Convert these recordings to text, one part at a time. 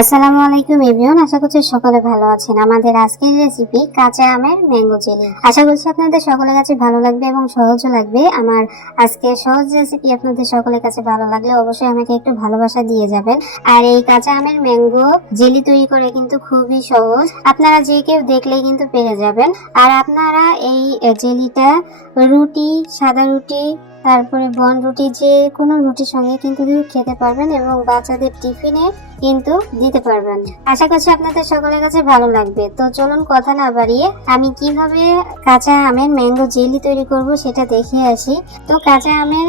আসসালামু আলাইকুম এভরিওয়ান, আশা করছি সকলে ভালো আছেন। আমাদের আজকের রেসিপি কাঁচা আমের ম্যাঙ্গো জেলি। আশা করছি আপনাদের সকলের কাছে ভালো লাগবে এবং সহজও লাগবে। আমার আজকে সহজ রেসিপি আপনাদের সকলের কাছে ভালো লাগলে অবশ্যই আমাকে একটু ভালোবাসা দিয়ে যাবেন। আর এই কাঁচা আমের ম্যাঙ্গো জেলি তৈরি করে কিন্তু খুবই সহজ, আপনারা যে কেউ দেখলেই কিন্তু পেরে যাবেন। আর আপনারা এই জেলিটা রুটি, সাদা রুটি, তারপরে বন রুটি, যে কোনো রুটির সঙ্গে কিন্তু খেতে পারবেন এবং বাচ্চাদের টিফিনে কিন্তু দিতে পারবেন। আশা করছি আপনাদের সকলের কাছে ভালো লাগবে। তো চলুন কথা না বাড়িয়ে আমি কিভাবে কাঁচা আমের ম্যাঙ্গো জেলি তৈরি করব সেটা দেখে আসি। তো কাঁচা আমের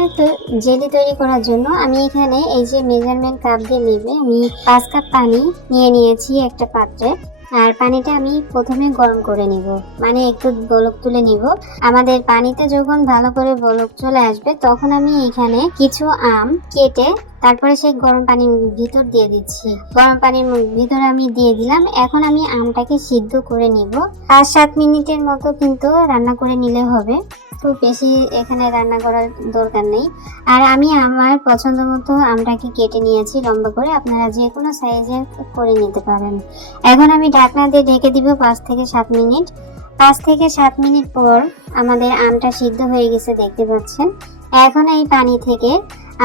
জেলি তৈরি করার জন্য আমি এখানে এই যে মেজারমেন্ট কাপ দিয়ে নেবে আমি 5 কাপ পানি নিয়ে নিয়েছি একটা পাত্রে। আর পানিটা আমি প্রথমে গরম করে নিব, মানে একটু বলক তুলে নিব। আমাদের পানিতে যখন ভালো করে বলক চলে আসবে তখন আমি এখানে কিছু আম কেটে তারপরে সেই গরম পানির ভিতর দিয়ে দিচ্ছি। গরম পানির ভিতরে আমি দিয়ে দিলাম। এখন আমি আমটাকে সিদ্ধ করে নিব। 5-7 মিনিটের মতো কিন্তু রান্না করে নিলে হবে, খুব বেশি এখানে রান্না করার দরকার নেই। আর আমি আমার পছন্দ মতো আমটাকে কেটে নিয়েছি লম্বা করে, আপনারা যে কোনো সাইজের করে নিতে পারেন। এখন আমি ঢাকনা দিয়ে ঢেকে দিব 5 থেকে 7 মিনিট। 5 থেকে 7 মিনিট পর আমাদের আমটা সিদ্ধ হয়ে গেছে, দেখতে পাচ্ছেন। এখন এই পানি থেকে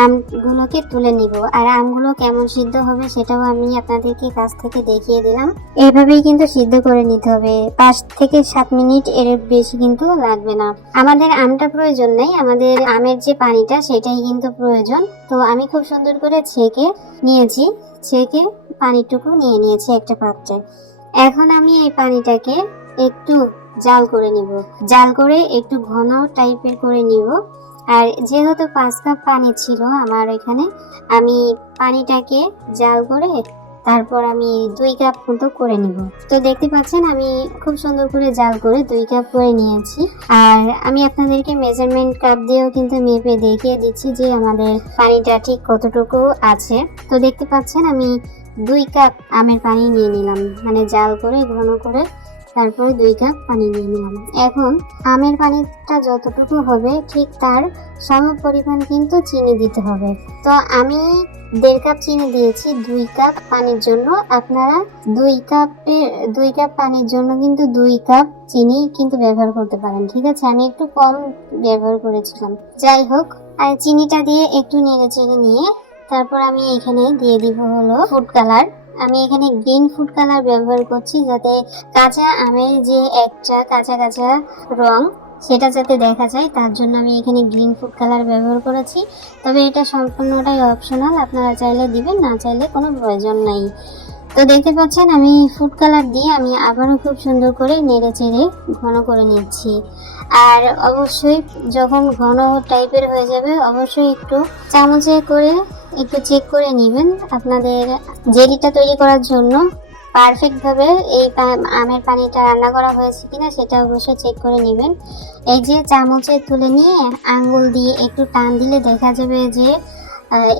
আমগুলোকে তুলে নিব। আর আমগুলো কেমন সিদ্ধ হবে সেটাও আমি আপনাদেরকে কাছ থেকে দেখিয়ে দিলাম। এইভাবেই কিন্তু সিদ্ধ করে নিতে হবে, 5 থেকে 7 মিনিট, এর বেশি কিন্তু লাগবে না। আমাদের আমটা প্রয়োজন নেই, আমাদের আমের যে পানিটা সেটাই কিন্তু প্রয়োজন। তো আমি খুব সুন্দর করে ছেঁকে নিয়েছি, ছেঁকে পানিটুকু নিয়ে নিয়েছি একটা পাত্রে। এখন আমি এই পানিটাকে একটু জাল করে নিব, জাল করে একটু ঘন টাইপের করে নিব। আর যেহেতু 5 কাপ পানি ছিল আমার এখানে, আমি পানিটাকে জাল করে তারপর আমি 2 কাপ মতো করে নিব। তো দেখতে পাচ্ছেন আমি খুব সুন্দর করে জাল করে 2 কাপ করে নিয়েছি। আর আমি আপনাদেরকে মেজারমেন্ট কাপ দিয়েও কিন্তু মেপে দেখিয়ে দিচ্ছি যে আমাদের পানিটা ঠিক কতটুকু আছে। তো দেখতে পাচ্ছেন আমি 2 কাপ আমের পানি নিয়ে নিলাম, মানে জাল করে ঘন করে তারপরে 2 কাপ পানি নিয়ে নিলাম। এখন আমের পানিটা যতটুকু হবে ঠিক তার সম পরিমাণ কিন্তু চিনি দিতে হবে। তো আমি 1.5 কাপ চিনি দিয়েছি 2 কাপ পানির জন্য। আপনারা 2 কাপ পানির জন্য কিন্তু 2 কাপ চিনি কিন্তু ব্যবহার করতে পারেন, ঠিক আছে। আমি একটু কম ব্যবহার করেছিলাম। যাই হোক, আর চিনিটা দিয়ে একটু নেড়ে চেড়ে নিয়ে তারপর আমি এখানে দিয়ে দিব হলো ফুড কালার। আমি এখানে গ্রিন ফুড কালার ব্যবহার করছি, যাতে কাঁচা আমের যে একটা কাঁচা কাঁচা রং সেটা যাতে দেখা যায়, তার জন্য আমি এখানে গ্রিন ফুড কালার ব্যবহার করেছি। তবে এটা সম্পূর্ণটাই অপশনাল, আপনারা চাইলে দিবেন, না চাইলে কোনো প্রয়োজন নাই। তো দেখতে পাচ্ছেন আমি ফুড কালার দিয়ে আমি আবারও খুব সুন্দর করে নেড়ে চেড়ে ঘন করে নিচ্ছি। আর অবশ্যই যখন ঘন টাইপের হয়ে যাবে অবশ্যই একটু চামচে করে একটু চেক করে নেবেন আপনাদের জেলিটা তৈরি করার জন্য পারফেক্ট ভাবে এই আমের পানিটা রান্না করা হয়েছে কিনা সেটা অবশ্যই চেক করে নেবেন। এই যে চামচে তুলে নিয়ে আঙ্গুল দিয়ে একটু টান দিলে দেখা যাবে যে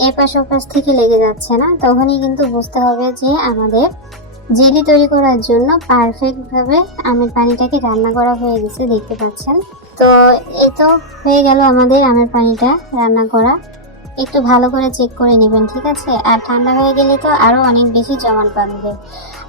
এপাশ ওপাশ থেকে লেগে যাচ্ছে না, তখনই কিন্তু বুঝতে হবে যে আমাদের জেলি তৈরি করার জন্য পারফেক্ট ভাবে আমের পানিটাকে রান্না করা হয়ে গেছে, দেখতে পাচ্ছেন। তো এই তো হয়ে গেল আমাদের আমের পানিটা রান্না করা। একটু ভালো করে চেক করে নেবেন, ঠিক আছে। আর ঠান্ডা হয়ে গেলে তো আরো অনেক বেশি জমাট বাঁধবে।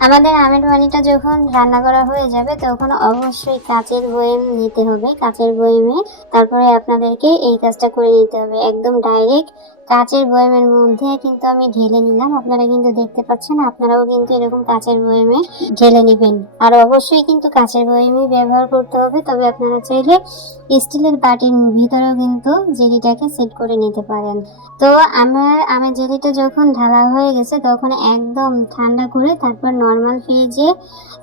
আমাদের আমের পানিটা যখন রান্না করা হয়ে যাবে তখন অবশ্যই কাচের বয়াম নিতে হবে। কাচের বয়ামে তারপরে আপনাদেরকে এই কাজটা করে নিতে হবে। একদম ডাইরেক্ট কাচের বয়ামের মধ্যে কিন্তু আমি ঢেলে নিলাম, আপনারা কিন্তু দেখতে পাচ্ছেন। আপনারাও কিন্তু এরকম কাচের বয়ামে ঢেলে নেবেন। আর অবশ্যই কিন্তু কাচের বয়ামই ব্যবহার করতে হবে। তবে আপনারা চাইলে স্টিলের বাটির ভিতরেও কিন্তু জেলিটাকে সেট করে নিতে পারেন। তো আমার আমের জেলিটা যখন ঢালা হয়ে গেছে তখন একদম ঠান্ডা করে তারপর নর্মাল ফ্রিজে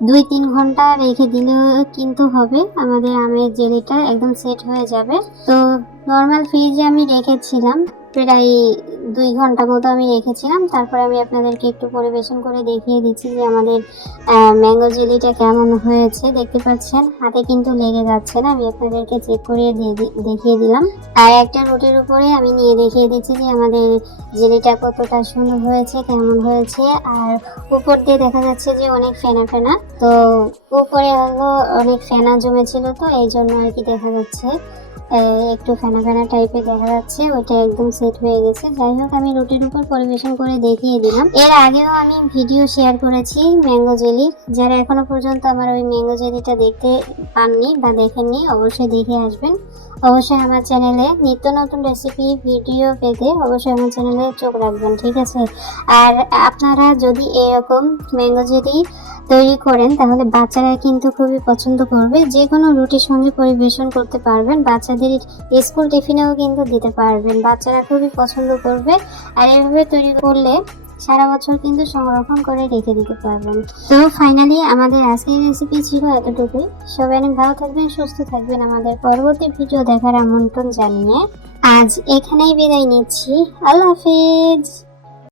2-3 ঘন্টা রেখে দিলেও কিন্তু হবে, আমাদের আমের জেলিটা একদম সেট হয়ে যাবে। তো নর্মাল ফ্রিজে আমি রেখেছিলাম প্রায় 2 ঘন্টা মতো আমি রেখেছিলাম। তারপরে আমি আপনাদেরকে একটু পরিবেশন করে দেখিয়ে দিচ্ছি যে আমাদের ম্যাঙ্গো জেলিটা কেমন হয়েছে। দেখতে পাচ্ছেন হাতে কিন্তু লেগে যাচ্ছে না, আমি আপনাদেরকে চেক করে দেখিয়ে দিলাম। আর একটা রুটির উপরে আমি নিয়ে দেখিয়ে দিচ্ছি যে আমাদের জেলিটা কতটা সুন্দর হয়েছে, কেমন হয়েছে। আর উপর দিয়ে দেখা যাচ্ছে যে অনেক ফেনা ফেনা, তো উপরে হলো অনেক ফেনা জমেছিল, তো এই জন্য আর কি দেখা যাচ্ছে। একটু ফেনা ফেনা টাইপের দেখা যাচ্ছে, ওইটা একদম সেট হয়ে গেছে। যাই হোক, আমি রুটির উপর পরিবেশন করে দেখিয়ে দিলাম। এর আগেও আমি ভিডিও শেয়ার করেছি ম্যাঙ্গো জেলির, যারা এখনো পর্যন্ত আমার ওই ম্যাঙ্গো জেলিটা দেখতে পাননি বা দেখেননি অবশ্যই দেখে আসবেন। অবশ্যই আমার চ্যানেলে নিত্য নতুন রেসিপি ভিডিও পেতে অবশ্যই আমার চ্যানেলে চোখ রাখবেন, ঠিক আছে? আর আপনারা যদি এরকম ম্যাঙ্গো জেলি তৈরি করেন তাহলে বাচ্চারা কিন্তু খুবই পছন্দ করবে। যে কোনো রুটির সঙ্গে পরিবেশন করতে পারবেন, বাচ্চাদের স্কুল টিফিনেও কিন্তু দিতে পারবেন, বাচ্চারা খুবই পছন্দ করবে। আর এভাবে তৈরি করলে সারা বছর কিন্তু সংরক্ষণ করে রেখে দিতে পারবেন। তো ফাইনালি আমাদের আজকের রেসিপি ছিল এতটুকুই। সবাই অনেক ভালো থাকবেন, সুস্থ থাকবেন। আমাদের পরবর্তী ভিডিও দেখার আমন্ত্রণ জানিয়ে আজ এখানেই বিদায় নিচ্ছি। আল্লাহ হাফিজ।